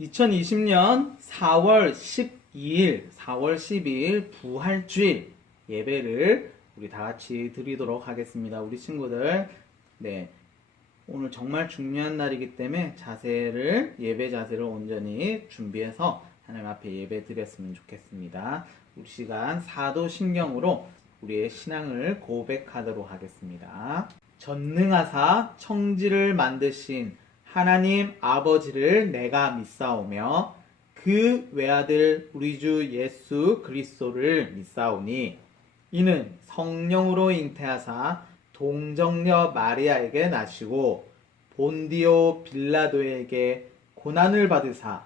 2020년 4월 12일, 4월 12일 부활주일 예배를 우리 다 같이 드리도록 하겠습니다. 우리 친구들, 오늘 정말 중요한 날이기 때문에 예배 자세를 온전히 준비해서 하나님 앞에 예배 드렸으면 좋겠습니다. 우리 시간 사도신경으로 우리의 신앙을 고백하도록 하겠습니다. 전능하사 청지를 만드신 하나님 아버지를 내가 믿사오며 그 외아들 우리 주 예수 그리스도를 믿사오니 이는 성령으로 잉태하사 동정녀 마리아에게 나시고 본디오 빌라도에게 고난을 받으사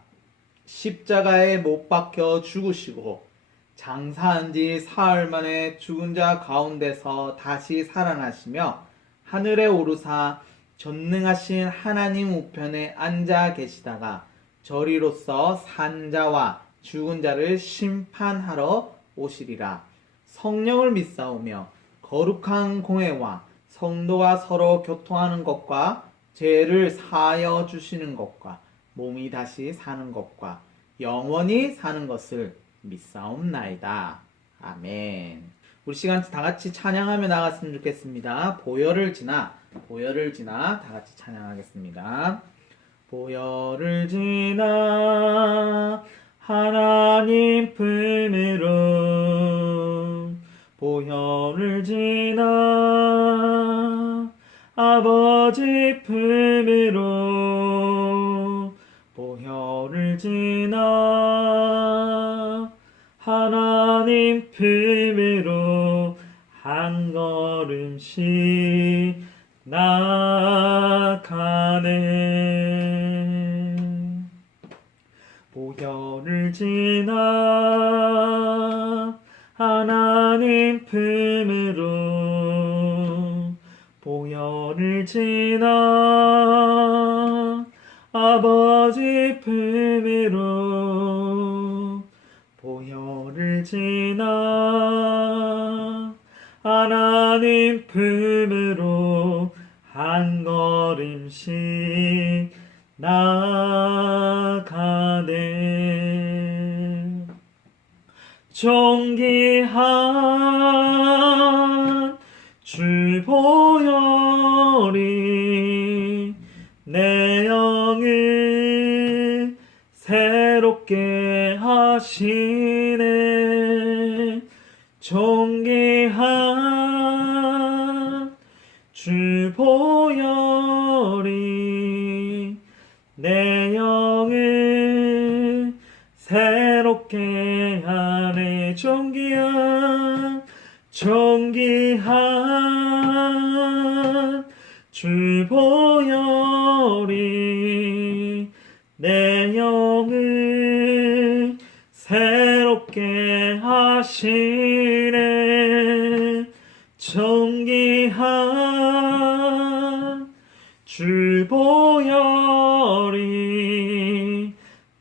십자가에 못 박혀 죽으시고 장사한 지 사흘 만에 죽은 자 가운데서 다시 살아나시며 하늘에 오르사 전능하신 하나님 우편에 앉아 계시다가 저리로서 산 자와 죽은 자를 심판하러 오시리라. 성령을 믿사오며 거룩한 공회와 성도가 서로 교통하는 것과 죄를 사하여 주시는 것과 몸이 다시 사는 것과 영원히 사는 것을 믿사옵나이다. 아멘. 우리 시간 다 같이 찬양하며 나갔으면 좋겠습니다. 보혈을 지나 다 같이 찬양하겠습니다. 보혈을 지나 하나님 품으로 보혈을 지나 아버지 품으로 보혈을 지나 하나님 품으로 한 걸음씩 나가네. 보혈을 지나 하나님 품으로 보혈을 지나 아버지 품으로 보혈을 지나 하나님 품으로 한 걸음씩 나가네. 존귀한 주 보혈이 내 영을 새롭게 하시네. 존귀한 주 보혈이 내 영을 새롭게 하네. 존귀한 주 보혈이 내 영을 새롭게 하시네. 존귀한 주 보혈이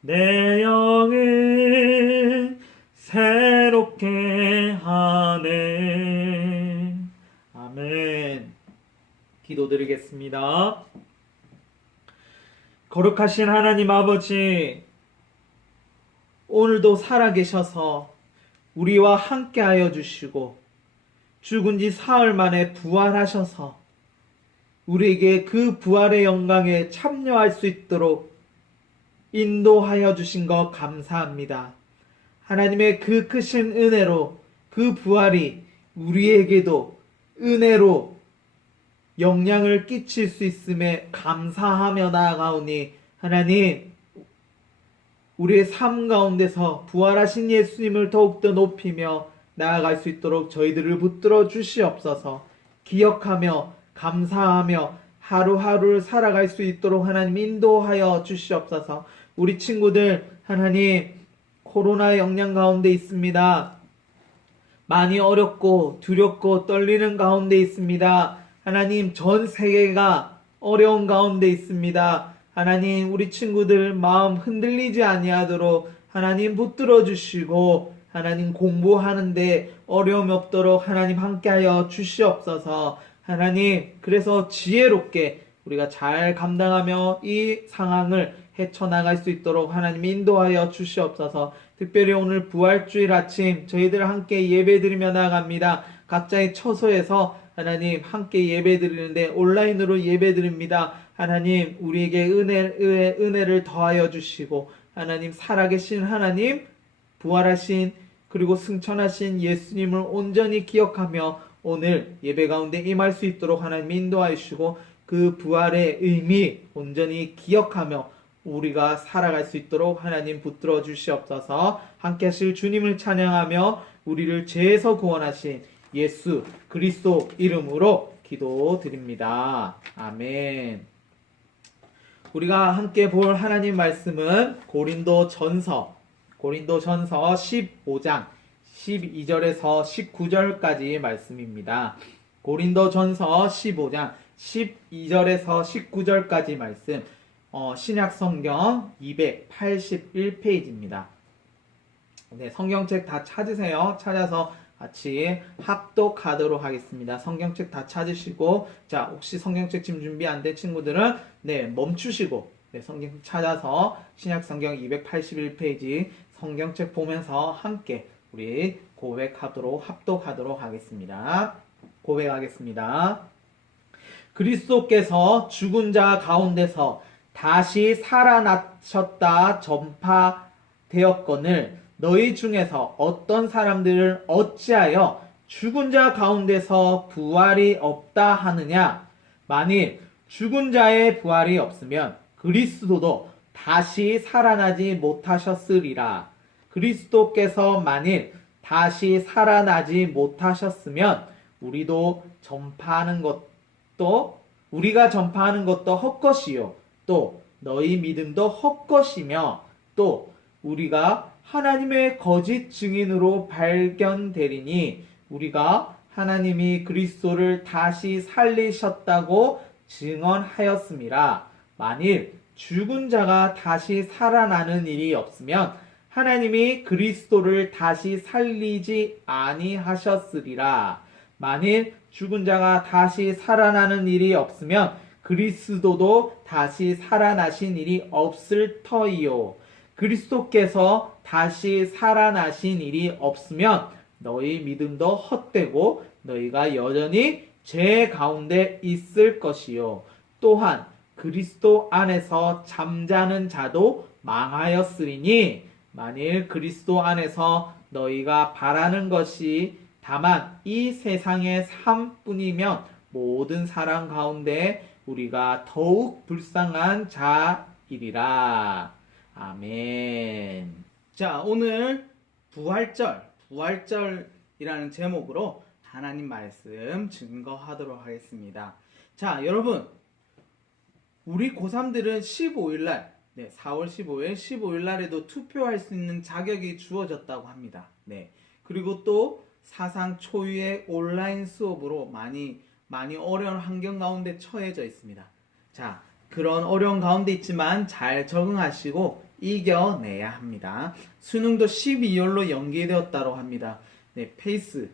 내 영을 새롭게 하네. 아멘. 기도드리겠습니다. 거룩하신 하나님 아버지, 오늘도 살아계셔서 우리와 함께하여 주시고 죽은 지 사흘 만에 부활하셔서 우리에게 그 부활의 영광에 참여할 수 있도록 인도하여 주신 것 감사합니다. 하나님의 그 크신 은혜로 그 부활이 우리에게도 은혜로 영향을 끼칠 수 있음에 감사하며 나아가오니 하나님, 우리의 삶 가운데서 부활하신 예수님을 더욱더 높이며 나아갈 수 있도록 저희들을 붙들어 주시옵소서. 기억하며 감사하며 하루하루를 살아갈 수 있도록 하나님 인도하여 주시옵소서. 우리 친구들 하나님 코로나의 영향 가운데 있습니다. 많이 어렵고 두렵고 떨리는 가운데 있습니다. 하나님 전 세계가 어려운 가운데 있습니다. 하나님 우리 친구들 마음 흔들리지 아니하도록 하나님 붙들어 주시고 하나님 공부하는데 어려움이 없도록 하나님 함께하여 주시옵소서. 하나님 그래서 지혜롭게 우리가 잘 감당하며 이 상황을 헤쳐나갈 수 있도록 하나님 인도하여 주시옵소서. 특별히 오늘 부활주일 아침 저희들 함께 예배드리며 나아갑니다. 각자의 처소에서 하나님 함께 예배드리는데 온라인으로 예배드립니다. 하나님 우리에게 은혜를 더하여 주시고 하나님 살아계신 하나님 부활하신 그리고 승천하신 예수님을 온전히 기억하며 오늘 예배 가운데 임할 수 있도록 하나님 인도하여 주시고 그 부활의 의미 온전히 기억하며 우리가 살아갈 수 있도록 하나님 붙들어 주시옵소서. 함께 하실 주님을 찬양하며 우리를 죄에서 구원하신 예수 그리스도 이름으로 기도드립니다. 아멘. 우리가 함께 볼 하나님 말씀은 고린도전서 15장 12절에서 19절까지 말씀입니다. 고린도전서 15장 12절에서 19절까지 말씀, 신약성경 281페이지입니다. 네, 성경책 다 찾으세요. 찾아서 같이 합독하도록 하겠습니다. 성경책 다 찾으시고, 자, 혹시 성경책 지금 준비 안 된 친구들은, 네, 멈추시고, 네, 성경책 찾아서 신약성경 281페이지 성경책 보면서 함께 우리 합독하도록 하겠습니다. 고백하겠습니다. 그리스도께서 죽은 자 가운데서 다시 살아나셨다 전파되었거늘 너희 중에서 어떤 사람들은 어찌하여 죽은 자 가운데서 부활이 없다 하느냐? 만일 죽은 자의 부활이 없으면 그리스도도 다시 살아나지 못하셨으리라. 그리스도께서 만일 다시 살아나지 못하셨으면 우리가 전파하는 것도 헛것이요 또 너희 믿음도 헛것이며 또 우리가 하나님의 거짓 증인으로 발견되리니 우리가 하나님이 그리스도를 다시 살리셨다고 증언하였음이라. 만일 죽은 자가 다시 살아나는 일이 없으면 하나님이 그리스도를 다시 살리지 아니하셨으리라. 만일 죽은 자가 다시 살아나는 일이 없으면 그리스도도 다시 살아나신 일이 없을 터이요. 그리스도께서 다시 살아나신 일이 없으면 너희 믿음도 헛되고 너희가 여전히 죄 가운데 있을 것이요. 또한 그리스도 안에서 잠자는 자도 망하였으리니 만일 그리스도 안에서 너희가 바라는 것이 다만 이 세상의 삶뿐이면 모든 사람 가운데 우리가 더욱 불쌍한 자이리라. 아멘. 자, 오늘 부활절이라는 제목으로 하나님 말씀 증거하도록 하겠습니다. 자, 여러분, 우리 고3들은 15일날, 4월 15일 날에도 투표할 수 있는 자격이 주어졌다고 합니다. 네. 그리고 또 사상 초유의 온라인 수업으로 많이 어려운 환경 가운데 처해져 있습니다. 자, 그런 어려운 가운데 있지만 잘 적응하시고 이겨내야 합니다. 수능도 12월로 연기되었다고 합니다. 네, 페이스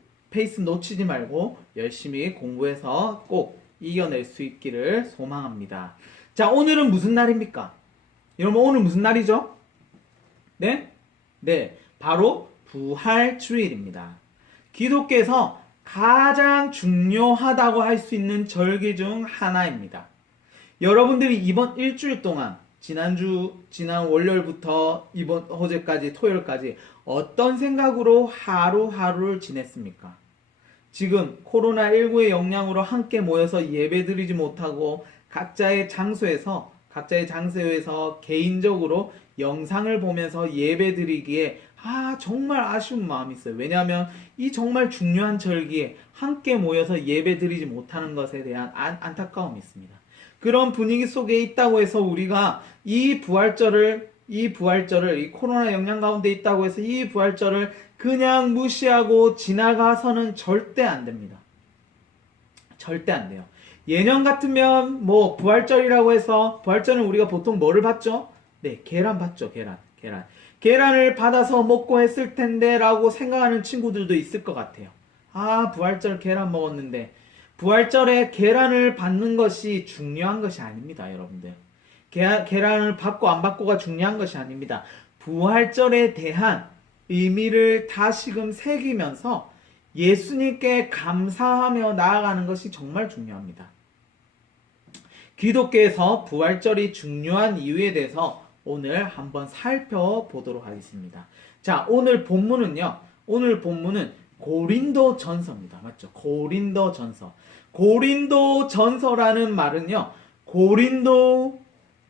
놓치지 말고 열심히 공부해서 꼭 이겨낼 수 있기를 소망합니다. 자, 오늘은 무슨 날입니까? 여러분, 오늘 무슨 날이죠? 네, 바로 부활주일입니다. 기독교에서 가장 중요하다고 할 수 있는 절기 중 하나입니다. 여러분들이 이번 일주일 동안 지난 월요일부터 어제까지 토요일까지 어떤 생각으로 하루하루를 지냈습니까? 지금 코로나19의 영향으로 함께 모여서 예배드리지 못하고 각자의 장소에서 개인적으로 영상을 보면서 예배드리기에 정말 아쉬운 마음이 있어요. 왜냐하면 이 정말 중요한 절기에 함께 모여서 예배드리지 못하는 것에 대한 안타까움이 있습니다. 그런 분위기 속에 있다고 해서 우리가 이 코로나 영향 가운데 있다고 해서 이 부활절을 그냥 무시하고 지나가서는 절대 안 됩니다. 절대 안 돼요. 예년 같으면 부활절이라고 해서 부활절은 우리가 보통 뭐를 받죠? 네, 계란 받죠. 계란을 받아서 먹고 했을 텐데 라고 생각하는 친구들도 있을 것 같아요. 부활절 계란 먹었는데 부활절에 계란을 받는 것이 중요한 것이 아닙니다, 여러분들. 계란을 받고 안 받고가 중요한 것이 아닙니다. 부활절에 대한 의미를 다시금 새기면서 예수님께 감사하며 나아가는 것이 정말 중요합니다. 기독교에서 부활절이 중요한 이유에 대해서 오늘 한번 살펴보도록 하겠습니다. 자, 오늘 본문은요. 오늘 본문은 고린도 전서입니다. 맞죠? 고린도 전서. 고린도 전서라는 말은요. 고린도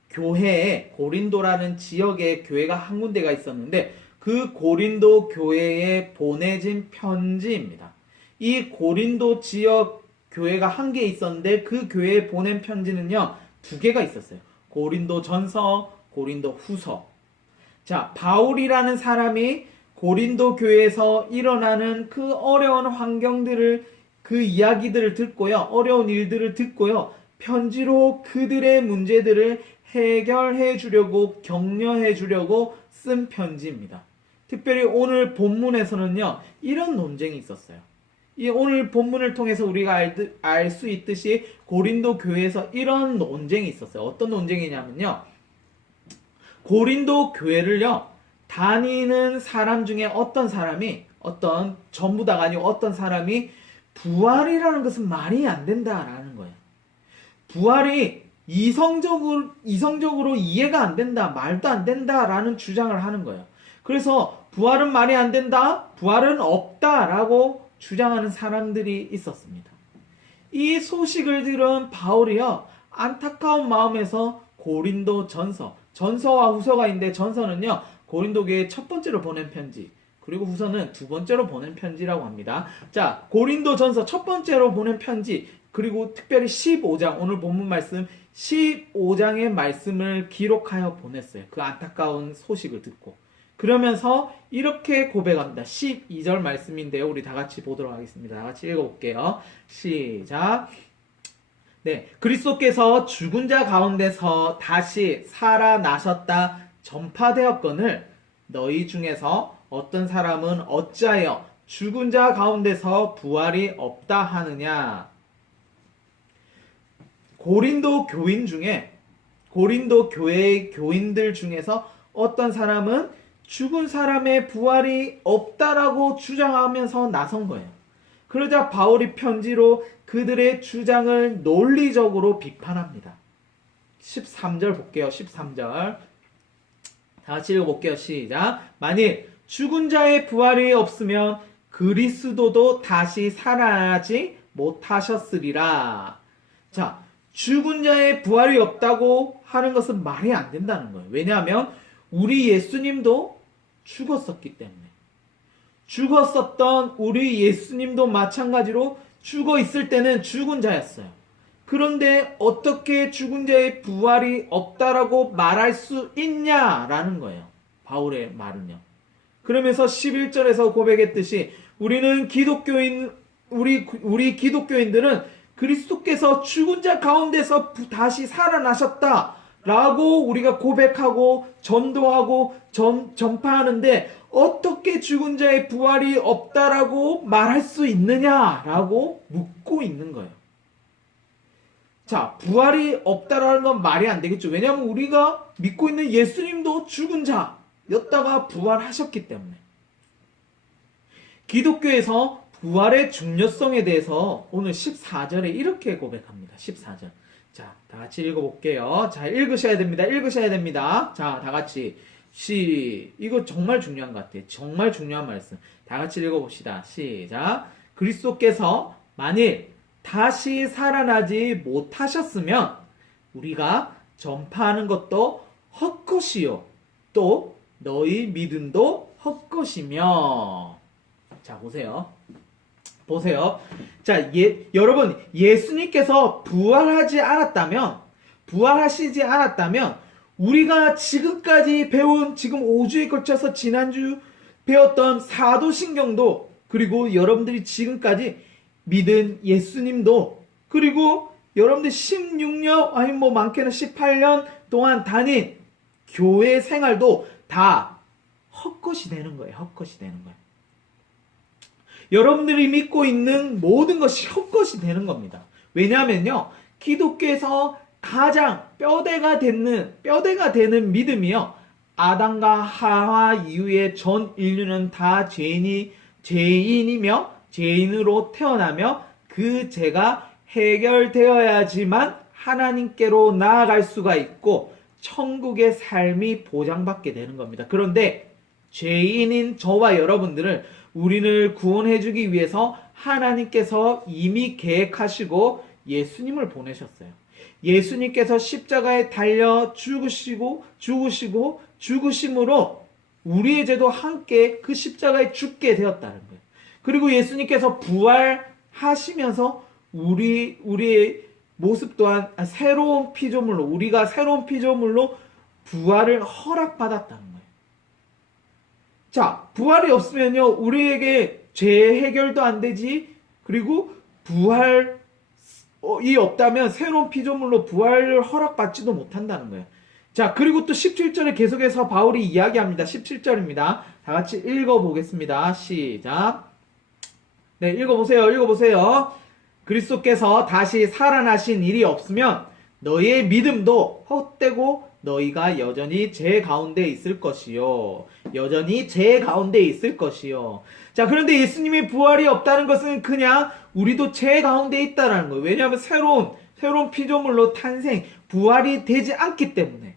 교회에, 고린도라는 지역에 교회가 한 군데가 있었는데 그 고린도 교회에 보내진 편지입니다. 이 고린도 지역 교회가 한 개 있었는데 그 교회에 보낸 편지는요. 두 개가 있었어요. 고린도 전서, 고린도 후서. 자, 바울이라는 사람이 고린도 교회에서 일어나는 그 어려운 환경들을, 그 이야기들을 듣고요. 어려운 일들을 듣고요. 편지로 그들의 문제들을 해결해 주려고, 격려해 주려고 쓴 편지입니다. 특별히 오늘 본문에서는요. 이런 논쟁이 있었어요. 이 오늘 본문을 통해서 우리가 알 수 있듯이 고린도 교회에서 이런 논쟁이 있었어요. 어떤 논쟁이냐면요. 고린도 교회를요. 다니는 사람 중에 어떤 사람이, 전부 다가 아니고 어떤 사람이 부활이라는 것은 말이 안 된다라는 거예요. 부활이 이성적으로 이해가 안 된다, 말도 안 된다라는 주장을 하는 거예요. 그래서 부활은 말이 안 된다, 부활은 없다라고 주장하는 사람들이 있었습니다. 이 소식을 들은 바울이요, 안타까운 마음에서 고린도 전서와 후서가 있는데 전서는요, 고린도 교회에 첫 번째로 보낸 편지, 그리고 후서는 두 번째로 보낸 편지라고 합니다. 자, 고린도 전서 첫 번째로 보낸 편지, 그리고 특별히 15장, 오늘 본문 말씀 15장의 말씀을 기록하여 보냈어요. 그 안타까운 소식을 듣고. 그러면서 이렇게 고백합니다. 12절 말씀인데요. 우리 다 같이 보도록 하겠습니다. 다 같이 읽어볼게요. 시작. 네, 그리스도께서 죽은 자 가운데서 다시 살아나셨다 전파되었거늘 너희 중에서 어떤 사람은 어찌하여 죽은 자 가운데서 부활이 없다 하느냐. 고린도 교인 중에, 고린도 교회의 교인들 중에서 어떤 사람은 죽은 사람의 부활이 없다라고 주장하면서 나선 거예요. 그러자 바울이 편지로 그들의 주장을 논리적으로 비판합니다. 13절 볼게요. 13절. 다 같이 읽어볼게요. 시작. 만일 죽은 자의 부활이 없으면 그리스도도 다시 살아나지 못하셨으리라. 자, 죽은 자의 부활이 없다고 하는 것은 말이 안 된다는 거예요. 왜냐하면 우리 예수님도 죽었었기 때문에. 죽었었던 우리 예수님도 마찬가지로 죽어 있을 때는 죽은 자였어요. 그런데 어떻게 죽은 자의 부활이 없다라고 말할 수 있냐라는 거예요. 바울의 말은요. 그러면서 11절에서 고백했듯이 우리는 우리 기독교인들은 그리스도께서 죽은 자 가운데서 다시 살아나셨다 라고 우리가 고백하고 전도하고 전파하는데 어떻게 죽은 자의 부활이 없다라고 말할 수 있느냐라고 묻고 있는 거예요. 자, 부활이 없다라는 건 말이 안 되겠죠. 왜냐하면 우리가 믿고 있는 예수님도 죽은 자였다가 부활하셨기 때문에. 기독교에서 부활의 중요성에 대해서 오늘 14절에 이렇게 고백합니다. 14절. 자, 다 같이 읽어볼게요. 자, 읽으셔야 됩니다. 자, 다 같이. 이거 정말 중요한 것 같아요. 정말 중요한 말씀. 다 같이 읽어봅시다. 시작. 그리스도께서 만일 다시 살아나지 못하셨으면 우리가 전파하는 것도 헛것이요. 또 너희 믿음도 헛것이며. 자, 보세요. 자, 여러분, 예수님께서 부활하시지 않았다면, 우리가 지금까지 배운, 지금 5주에 걸쳐서 지난주 배웠던 사도신경도, 그리고 여러분들이 지금까지 믿은 예수님도, 그리고 여러분들 16년, 아니 뭐 많게는 18년 동안 다닌 교회 생활도 다 헛것이 되는 거예요. 헛것이 되는 거예요. 여러분들이 믿고 있는 모든 것이 헛것이 되는 겁니다. 왜냐하면요, 기독교에서 가장 뼈대가 되는 믿음이요. 아담과 하와 이후에 전 인류는 다 죄인이며 죄인으로 태어나며 그 죄가 해결되어야지만 하나님께로 나아갈 수가 있고 천국의 삶이 보장받게 되는 겁니다. 그런데 죄인인 저와 여러분들을 우리를 구원해주기 위해서 하나님께서 이미 계획하시고 예수님을 보내셨어요. 예수님께서 십자가에 달려 죽으심으로 우리의 죄도 함께 그 십자가에 죽게 되었다는 거예요. 그리고 예수님께서 부활하시면서 우리의 모습 또한 우리가 새로운 피조물로 부활을 허락받았다는 거예요. 자, 부활이 없으면요, 우리에게 죄 해결도 안 되지, 그리고 부활이 없다면 새로운 피조물로 부활을 허락받지도 못한다는 거예요. 자, 그리고 또 17절에 계속해서 바울이 이야기합니다. 17절입니다. 다 같이 읽어보겠습니다. 시작. 네, 읽어보세요. 그리스도께서 다시 살아나신 일이 없으면 너희의 믿음도 헛되고 너희가 여전히 죄 가운데 있을 것이요. 자, 그런데 예수님의 부활이 없다는 것은 그냥 우리도 죄 가운데 있다는 거예요. 왜냐하면 새로운 피조물로 부활이 되지 않기 때문에.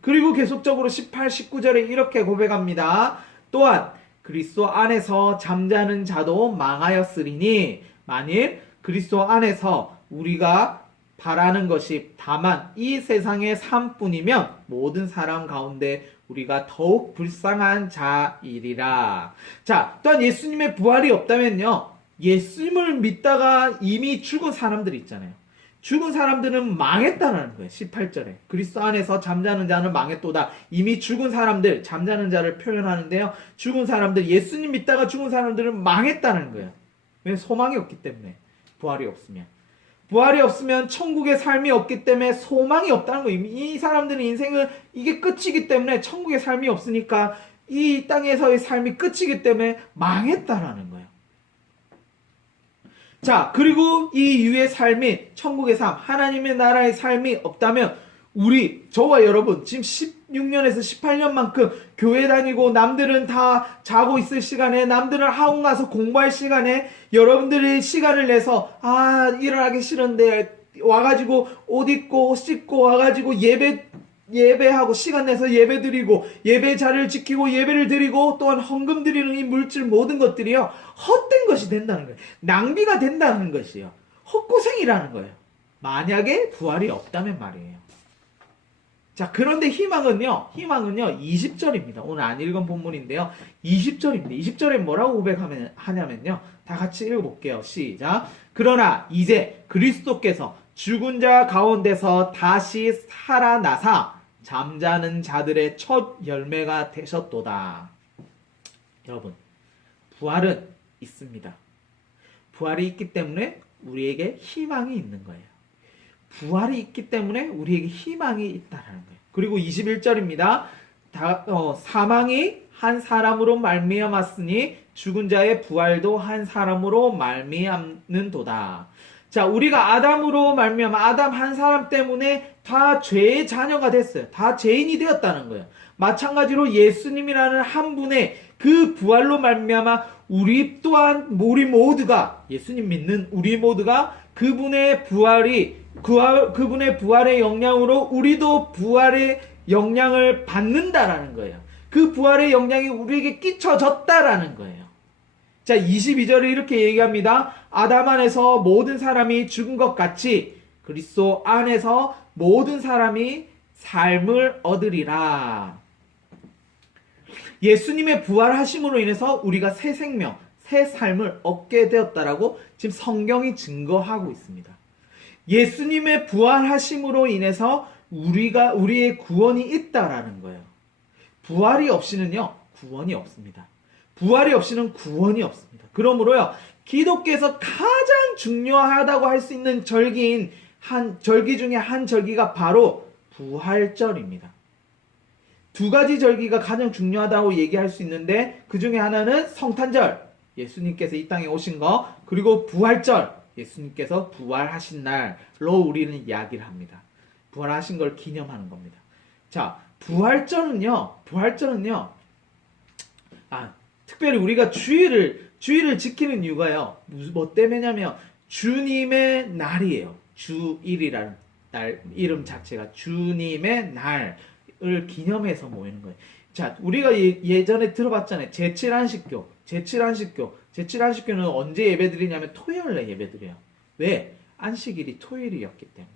그리고 계속적으로 18, 19절에 이렇게 고백합니다. 또한 그리스도 안에서 잠자는 자도 망하였으리니 만일 그리스도 안에서 우리가 바라는 것이 다만 이 세상의 삶뿐이면 모든 사람 가운데 우리가 더욱 불쌍한 자이리라. 자, 또한 예수님의 부활이 없다면요, 예수님을 믿다가 이미 죽은 사람들 있잖아요. 죽은 사람들은 망했다는 거예요. 18절에 그리스도 안에서 잠자는 자는 망했도다. 이미 죽은 사람들, 잠자는 자를 표현하는데요, 죽은 사람들, 예수님 믿다가 죽은 사람들은 망했다는 거예요. 왜? 소망이 없기 때문에. 부활이 없으면 천국의 삶이 없기 때문에 소망이 없다는 거예요. 이 사람들의 인생은 이게 끝이기 때문에, 천국의 삶이 없으니까 이 땅에서의 삶이 끝이기 때문에 망했다라는 거예요. 자, 그리고 이 이후의 삶이 천국의 삶, 하나님의 나라의 삶이 없다면 저와 여러분 지금 16년에서 18년만큼 교회 다니고 남들은 다 자고 있을 시간에, 남들은 학원 가서 공부할 시간에 여러분들이 시간을 내서 일어나기 싫은데 와가지고 옷 입고 씻고 와가지고 예배하고 시간 내서 예배 드리고 예배 자리를 지키고 예배를 드리고 또한 헌금 드리는 이 물질 모든 것들이요, 헛된 것이 된다는 거예요. 낭비가 된다는 것이요. 헛고생이라는 거예요. 만약에 부활이 없다면 말이에요. 자, 그런데 희망은요 20절입니다. 오늘 안 읽은 본문인데요. 20절입니다. 20절에 뭐라고 고백하냐면요. 다 같이 읽어볼게요. 시작. 그러나 이제 그리스도께서 죽은 자 가운데서 다시 살아나사 잠자는 자들의 첫 열매가 되셨도다. 여러분, 부활은 있습니다. 부활이 있기 때문에 우리에게 희망이 있는 거예요. 부활이 있기 때문에 우리에게 희망이 있다는 거예요. 그리고 21절입니다. 사망이 한 사람으로 말미암았으니 죽은 자의 부활도 한 사람으로 말미암는도다. 자, 우리가 아담으로 말미암아 아담 한 사람 때문에 다 죄의 자녀가 됐어요. 다 죄인이 되었다는 거예요. 마찬가지로 예수님이라는 한 분의 그 부활로 말미암아 우리 모두가, 예수님 믿는 우리 모두가 그분의 부활의 영향으로 우리도 부활의 영향을 받는다라는 거예요. 그 부활의 영향이 우리에게 끼쳐졌다라는 거예요. 자, 22절에 이렇게 얘기합니다. 아담 안에서 모든 사람이 죽은 것 같이 그리스도 안에서 모든 사람이 삶을 얻으리라. 예수님의 부활하심으로 인해서 우리가 새 생명, 새 삶을 얻게 되었다라고 지금 성경이 증거하고 있습니다. 예수님의 부활하심으로 인해서 우리의 구원이 있다라는 거예요. 부활이 없이는요, 구원이 없습니다. 부활이 없이는 구원이 없습니다. 그러므로요, 기독교에서 가장 중요하다고 할 수 있는 절기 중에 한 절기가 바로 부활절입니다. 두 가지 절기가 가장 중요하다고 얘기할 수 있는데, 그 중에 하나는 성탄절, 예수님께서 이 땅에 오신 거, 그리고 부활절, 예수님께서 부활하신 날로 우리는 이야기를 합니다. 부활하신 걸 기념하는 겁니다. 자, 부활절은요, 특별히 우리가 주일을 지키는 이유가요, 뭐 때문이냐면, 주님의 날이에요. 주일이라는 날, 이름 자체가 주님의 날을 기념해서 모이는 거예요. 자, 우리가 예전에 들어봤잖아요. 제칠안식교는 언제 예배드리냐면 토요일에 예배드려요. 왜? 안식일이 토요일이었기 때문에.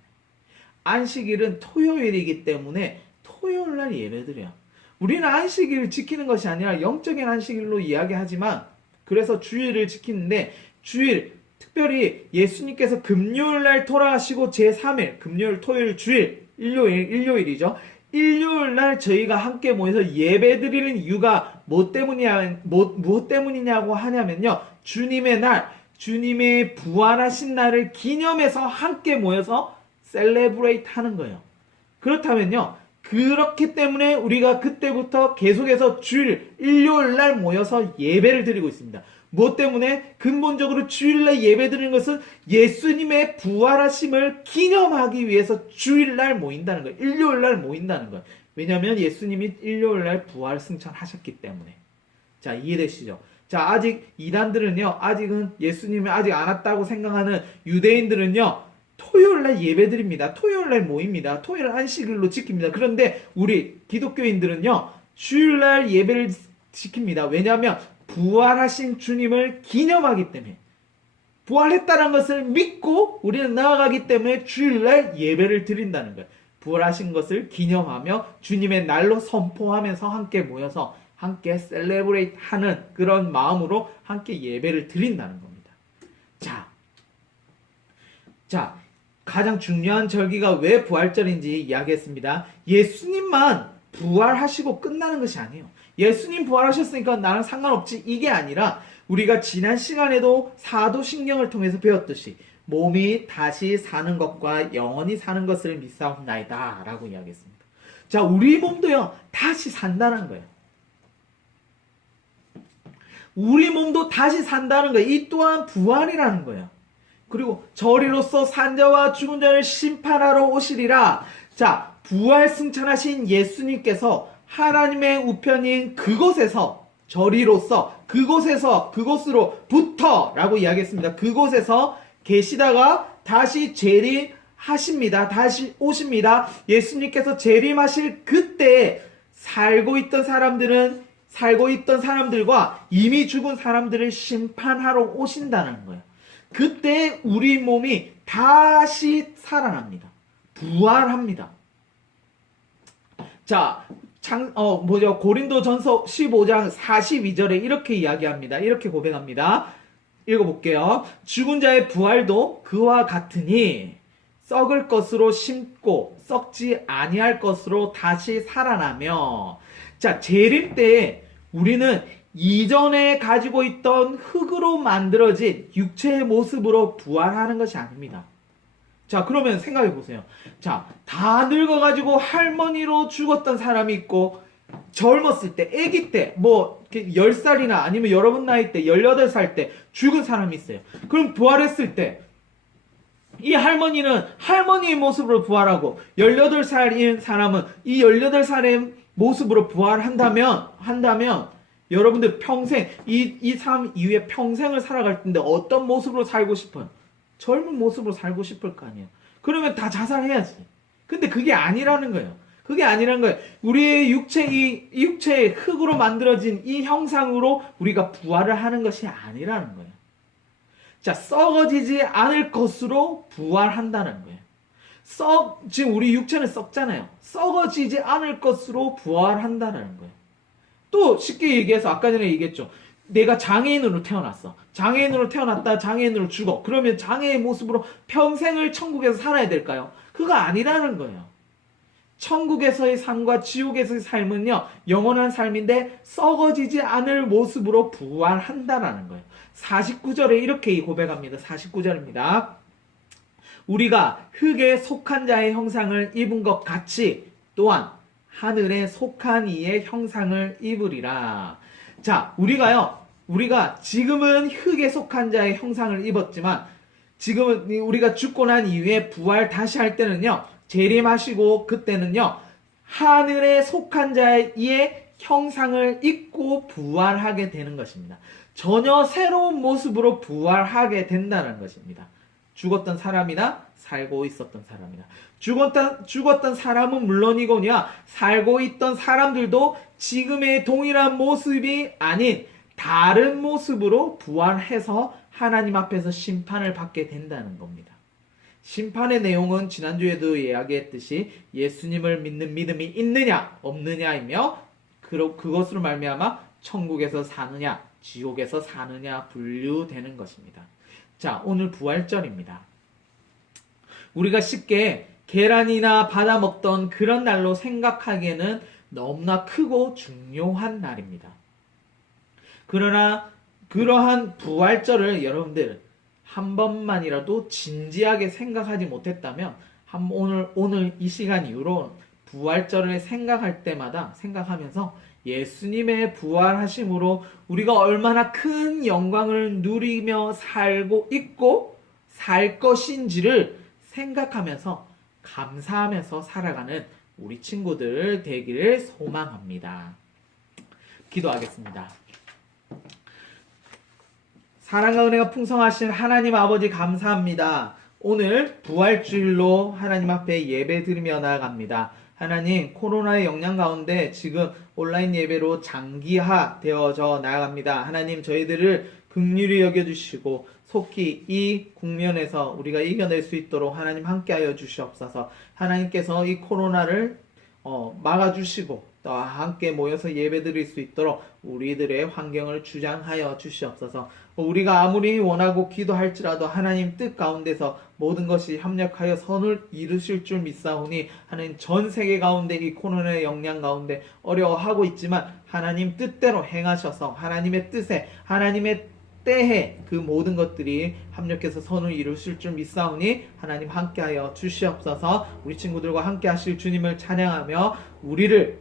안식일은 토요일이기 때문에 토요일날 예배드려요. 우리는 안식일을 지키는 것이 아니라 영적인 안식일로 이야기하지만, 그래서 주일을 지키는데, 주일, 특별히 예수님께서 금요일날 돌아가시고 제3일, 금요일, 토요일, 주일, 일요일이죠. 일요일날 저희가 함께 모여서 예배드리는 이유가 무엇 때문이냐고 하냐면요, 주님의 날, 주님의 부활하신 날을 기념해서 함께 모여서 셀레브레이트 하는 거예요. 그렇다면요, 그렇기 때문에 우리가 그때부터 계속해서 주일, 일요일날 모여서 예배를 드리고 있습니다. 무엇 때문에? 근본적으로 주일날 예배드리는 것은 예수님의 부활하심을 기념하기 위해서 주일날 모인다는 거예요. 일요일날 모인다는 거예요. 왜냐하면 예수님이 일요일날 부활 승천하셨기 때문에. 자, 이해되시죠? 자, 아직 이단들은요, 아직은 예수님이 아직 안 왔다고 생각하는 유대인들은요, 토요일날 예배드립니다. 토요일날 모입니다. 토요일 안식일로 지킵니다. 그런데 우리 기독교인들은요, 주일날 예배를 지킵니다. 왜냐하면 부활하신 주님을 기념하기 때문에, 부활했다는 것을 믿고 우리는 나아가기 때문에 주일날 예배를 드린다는 거예요. 부활하신 것을 기념하며 주님의 날로 선포하면서 함께 모여서 함께 셀레브레이트 하는 그런 마음으로 함께 예배를 드린다는 겁니다. 자, 가장 중요한 절기가 왜 부활절인지 이야기했습니다. 예수님만 부활하시고 끝나는 것이 아니에요. 예수님 부활하셨으니까 나는 상관없지, 이게 아니라 우리가 지난 시간에도 사도신경을 통해서 배웠듯이 몸이 다시 사는 것과 영원히 사는 것을 믿사옵나이다 라고 이야기했습니다. 자, 우리 몸도요, 다시 산다는 거예요. 우리 몸도 다시 산다는 거예요. 이 또한 부활이라는 거예요. 그리고 저리로서 산자와 죽은 자를 심판하러 오시리라. 자, 부활 승천하신 예수님께서 하나님의 우편인 그곳에서, 저리로서, 그곳으로부터 라고 이야기했습니다. 그곳에서 계시다가 다시 재림하십니다. 다시 오십니다. 예수님께서 재림하실 그때 살고 있던 사람들과 이미 죽은 사람들을 심판하러 오신다는 거예요. 그때 우리 몸이 다시 살아납니다. 부활합니다. 자, 고린도전서 15장 42절에 이렇게 이야기합니다. 이렇게 고백합니다. 읽어볼게요. 죽은 자의 부활도 그와 같으니 썩을 것으로 심고 썩지 아니할 것으로 다시 살아나며. 자, 재림 때 우리는 이전에 가지고 있던 흙으로 만들어진 육체의 모습으로 부활하는 것이 아닙니다. 자, 그러면 생각해 보세요. 자, 다 늙어가지고 할머니로 죽었던 사람이 있고, 젊었을 때, 아기 때, 10살이나 아니면 여러분 나이 때, 18살 때 죽은 사람이 있어요. 그럼 부활했을 때, 이 할머니는 할머니의 모습으로 부활하고, 18살인 사람은 이 18살의 모습으로 부활한다면, 여러분들 평생, 이 삶 이후에 평생을 살아갈 텐데 어떤 모습으로 살고 싶어요? 젊은 모습으로 살고 싶을 거 아니에요. 그러면 다 자살해야지. 근데 그게 아니라는 거예요. 우리의 이 육체의 흙으로 만들어진 이 형상으로 우리가 부활을 하는 것이 아니라는 거예요. 자, 썩어지지 않을 것으로 부활한다는 거예요. 지금 우리 육체는 썩잖아요. 썩어지지 않을 것으로 부활한다는 거예요. 또 쉽게 얘기해서 아까 전에 얘기했죠. 내가 장애인으로 태어났어. 장애인으로 태어났다 장애인으로 죽어. 그러면 장애의 모습으로 평생을 천국에서 살아야 될까요? 그거 아니라는 거예요. 천국에서의 삶과 지옥에서의 삶은요, 영원한 삶인데 썩어지지 않을 모습으로 부활한다라는 거예요. 49절에 이렇게 고백합니다. 49절입니다. 우리가 흙에 속한 자의 형상을 입은 것 같이 또한 하늘에 속한 이의 형상을 입으리라. 자, 우리가 지금은 흙에 속한 자의 형상을 입었지만, 지금은 우리가 죽고 난 이후에 부활 다시 할 때는요, 재림하시고 그때는요, 하늘에 속한 자의 형상을 입고 부활하게 되는 것입니다. 전혀 새로운 모습으로 부활하게 된다는 것입니다. 죽었던 사람이나 살고 있었던 사람이나, 죽었던 사람은 물론이거니와 살고 있던 사람들도 지금의 동일한 모습이 아닌 다른 모습으로 부활해서 하나님 앞에서 심판을 받게 된다는 겁니다. 심판의 내용은 지난주에도 이야기했듯이 예수님을 믿는 믿음이 있느냐 없느냐이며, 그것으로 말미암아 천국에서 사느냐 지옥에서 사느냐 분류되는 것입니다. 자, 오늘 부활절입니다. 우리가 쉽게 계란이나 받아 먹던 그런 날로 생각하기에는 너무나 크고 중요한 날입니다. 그러나 그러한 부활절을 여러분들 한 번만이라도 진지하게 생각하지 못했다면, 오늘 이 시간 이후로 부활절을 생각할 때마다 생각하면서 예수님의 부활하심으로 우리가 얼마나 큰 영광을 누리며 살고 있고 살 것인지를 생각하면서 감사하면서 살아가는 우리 친구들 되기를 소망합니다. 기도하겠습니다. 사랑과 은혜가 풍성하신 하나님 아버지 감사합니다. 오늘 부활주일로 하나님 앞에 예배 드리며 나아갑니다. 하나님, 코로나의 영향 가운데 지금 온라인 예배로 장기화 되어져 나아갑니다. 하나님, 저희들을 긍휼히 여겨주시고 속히 이 국면에서 우리가 이겨낼 수 있도록 하나님 함께하여 주시옵소서. 하나님께서 이 코로나를 막아주시고 또 함께 모여서 예배드릴 수 있도록 우리들의 환경을 주장하여 주시옵소서. 우리가 아무리 원하고 기도할지라도 하나님 뜻 가운데서 모든 것이 협력하여 선을 이루실 줄 믿사오니, 하나님 전 세계 가운데 이 코로나의 영향 가운데 어려워하고 있지만 하나님 뜻대로 행하셔서 하나님의 뜻에 하나님의 때에 그 모든 것들이 합력해서 선을 이루실 줄 믿사오니 하나님 함께하여 주시옵소서. 우리 친구들과 함께하실 주님을 찬양하며 우리를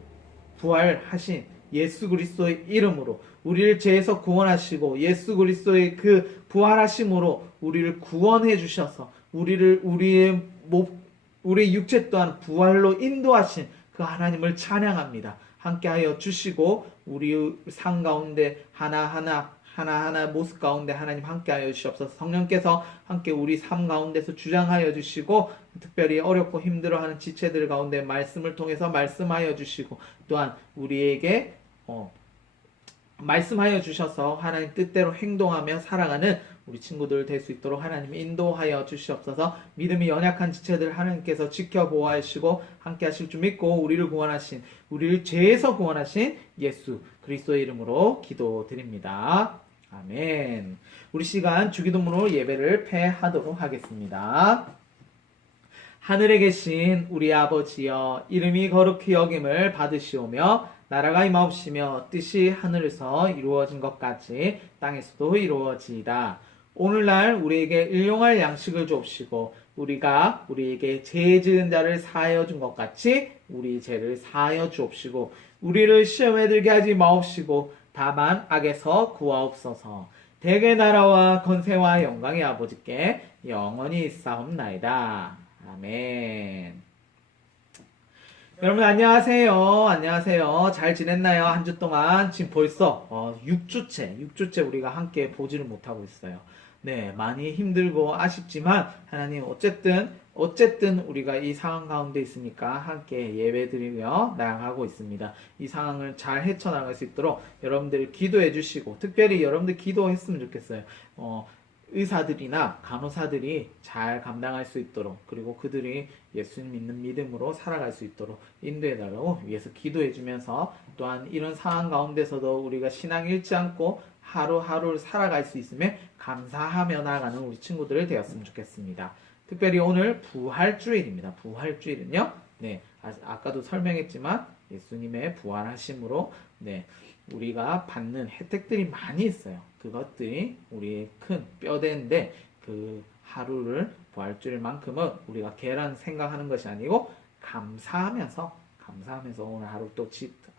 부활하신 예수 그리스도의 이름으로 우리를 죄에서 구원하시고 예수 그리스도의 그 부활하심으로 우리를 구원해 주셔서 우리의 육체 또한 부활로 인도하신 그 하나님을 찬양합니다. 함께하여 주시고 우리 삶 가운데 하나하나 모습 가운데 하나님 함께하여 주시옵소서. 성령께서 함께 우리 삶 가운데서 주장하여 주시고, 특별히 어렵고 힘들어하는 지체들 가운데 말씀을 통해서 말씀하여 주시고, 또한 우리에게 말씀하여 주셔서 하나님 뜻대로 행동하며 살아가는 우리 친구들 될 수 있도록 하나님 인도하여 주시옵소서. 믿음이 연약한 지체들 하나님께서 지켜보아주시고 함께 하실 줄 믿고 우리를 죄에서 구원하신 예수 그리스도의 이름으로 기도드립니다. 아멘. 우리 시간 주기도문으로 예배를 폐하도록 하겠습니다. 하늘에 계신 우리 아버지여, 이름이 거룩히 여김을 받으시오며 나라가 임하옵시며 뜻이 하늘에서 이루어진 것 같이 땅에서도 이루어지이다. 오늘날 우리에게 일용할 양식을 주옵시고 우리가 우리에게 죄 지은 자를 사하여 준 것 같이 우리 죄를 사하여 주옵시고 우리를 시험에 들게 하지 마옵시고 다만 악에서 구하옵소서. 대개 나라와 권세와 영광의 아버지께 영원히 있사옵나이다. 아멘. 여러분 안녕하세요. 안녕하세요. 잘 지냈나요? 한 주 동안 지금 벌써 6주째 우리가 함께 보지를 못하고 있어요. 네, 많이 힘들고 아쉽지만 하나님 어쨌든 우리가 이 상황 가운데 있으니까 함께 예배드리며 나아가고 있습니다. 이 상황을 잘 헤쳐나갈 수 있도록 여러분들 기도해 주시고, 특별히 여러분들 기도했으면 좋겠어요. 의사들이나 간호사들이 잘 감당할 수 있도록, 그리고 그들이 예수님 믿는 믿음으로 살아갈 수 있도록 인도해달라고 위해서 기도해 주면서, 또한 이런 상황 가운데서도 우리가 신앙 잃지 않고 하루하루를 살아갈 수 있음에 감사하며 나아가는 우리 친구들 되었으면 좋겠습니다. 특별히 오늘 부활주일입니다. 부활주일은요, 네, 아까도 설명했지만 예수님의 부활하심으로 우리가 받는 혜택들이 많이 있어요. 그것들이 우리의 큰 뼈대인데, 그 하루를 부활주일만큼은 우리가 계란 생각하는 것이 아니고 감사하면서 오늘 하루 또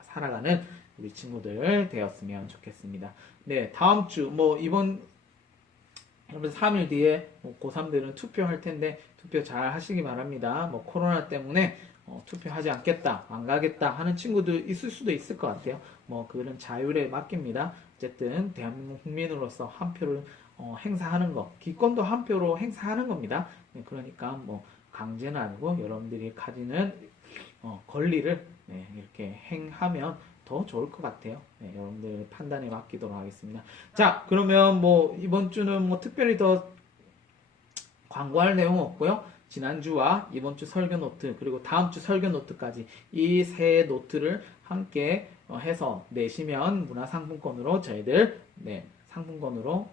살아가는 우리 친구들 되었으면 좋겠습니다. 네, 다음 주 이번 여러분 3일 뒤에 고3들은 투표할 텐데 투표 잘 하시기 바랍니다. 뭐 코로나 때문에 투표하지 않겠다, 안 가겠다 하는 친구들 있을 수도 있을 것 같아요. 뭐 그런 자율에 맡깁니다. 어쨌든 대한민국 국민으로서 한 표를 행사하는 거, 기권도 한 표로 행사하는 겁니다. 네, 그러니까 뭐 강제는 아니고 여러분들이 가지는 권리를 네, 이렇게 행하면 더 좋을 것 같아요. 네, 여러분들 판단에 맡기도록 하겠습니다. 자, 그러면 뭐 이번 주는 뭐 특별히 더 광고할 내용 없고요. 지난주와 이번 주 설교 노트 그리고 다음 주 설교 노트까지 이 세 노트를 함께 해서 내시면 문화상품권으로 저희들 네, 상품권으로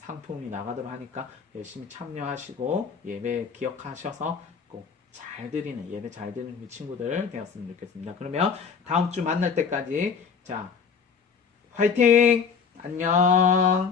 상품이 나가도록 하니까 열심히 참여하시고 예배 기억하셔서 꼭 잘 드리는 예배 잘 드리는 우리 친구들 되었으면 좋겠습니다. 그러면 다음 주 만날 때까지 자 화이팅! 안녕!